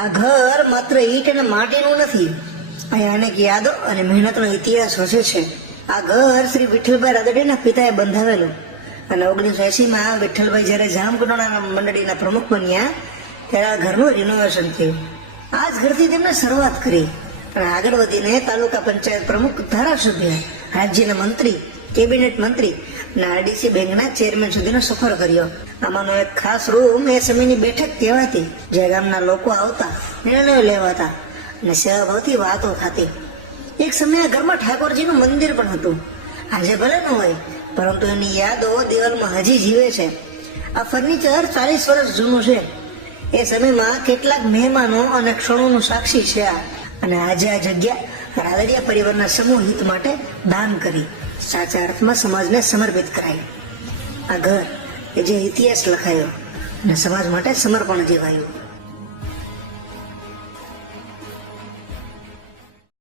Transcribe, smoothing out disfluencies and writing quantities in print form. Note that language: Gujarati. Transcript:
આ ઘર માત્ર ઈટ અને માટીનું નથી, અહીંયા અનેક યાદો અને મહેનતનો ઇતિહાસ વસે છે. આ ઘર શ્રી વિઠ્ઠલભાઈ રાદડિયાના પિતાએ બંધાવેલું અને 1980માં વિઠ્ઠલભાઈ જ્યારે જામકંડોળા મંડળીના પ્રમુખ બન્યા ત્યારે આ ઘરનું રિનોવેશન થયું. આ જ ઘરથી તેમણે શરૂઆત કરી અને આગળ વધીને તાલુકા પંચાયત પ્રમુખ, ધારાસભ્ય, રાજ્યના મંત્રી, કેબિનેટ મંત્રી અને આરડીસી બેંકના ચેરમેન સુધીનો સફર કર્યો. આમાંનો એક ખાસ રૂમ એ સમયની બેઠક કહેવાતી, જ્યાં ગામના લોકો આવતા, નિર્ણયો લેવાતા અને સેવાભાવથી વાતો થતી. એક સમયે આ ઘરમાં ઠાકોરજીનું મંદિર પણ હતું. આજે ભલે ન હોય, પરંતુ એની યાદો દિવાલમાં હજી જીવે છે. આ ફર્નિચર 40 વર્ષ જૂનું છે. એ સમયમાં કેટલાક મહેમાનો અને ક્ષણોનું સાક્ષી છે આ. અને આજે આ જગ્યા રાદડિયા પરિવારના સમૂહ હિત માટે દાન કરી, સાચા અર્થમાં સમાજને સમર્પિત કરાઈ. આ ઘર કે જે ઇતિહાસ લખાયો અને સમાજ માટે સમર્પણ જીવાયું.